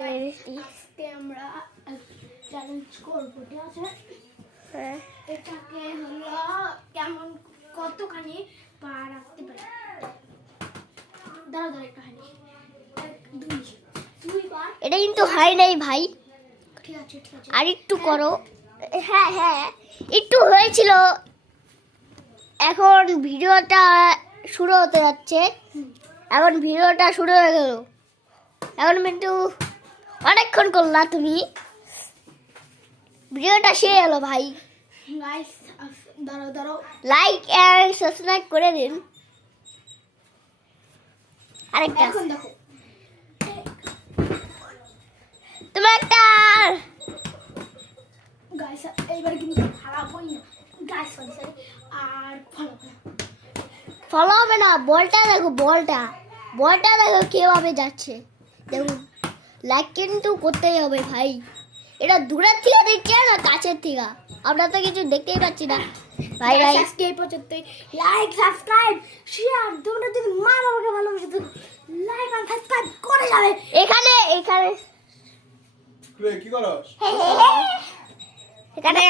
আজকে আমরা চ্যালেঞ্জ করবো, ঠিক আছে? এটাকে হলো কেমন কতখানি পা রাখতে পারে। দাঁড়া একটুখানি, এটা কিন্তু হয় নাই ভাই, ঠিক আছে ঠিক আছে, আর একটু করো। হ্যাঁ হ্যাঁ একটু হয়েছিল। এখন ভিডিওটা শুরু হতে যাচ্ছে। এখন ভিডিওটা শুরু হয়ে গেল। এখন কিন্তু অনেকক্ষণ করলা তুমি, ভিডিওটা শেষ হলো ভাই। গাইস দাঁড়াও লাইক এন্ড সাবস্ক্রাইব করে দিন। আরেকটা এখন দেখো তোমার একটা গাইস, এইবার কিন্তু খারাপ হই না গাইস, সরি আর ফলো হবে না। বলটা দেখো, বলটা দেখো কিভাবে যাচ্ছে। দেখুন, লাইক কিন্তু করতেই হবে ভাই। এটা দূরের থেকে দেখছে না কাছের থেকে, আমরা তো কিছু দেখতেই পাচ্ছি না ভাই। ভাই আজকে এই পর্যন্ত, লাইক সাবস্ক্রাইব শেয়ার, তোমরা যদি মা বাবাকে ভালোবাসো তো লাইক আর সাবস্ক্রাইব করে যাবে। এখানে কি করছ? এখানে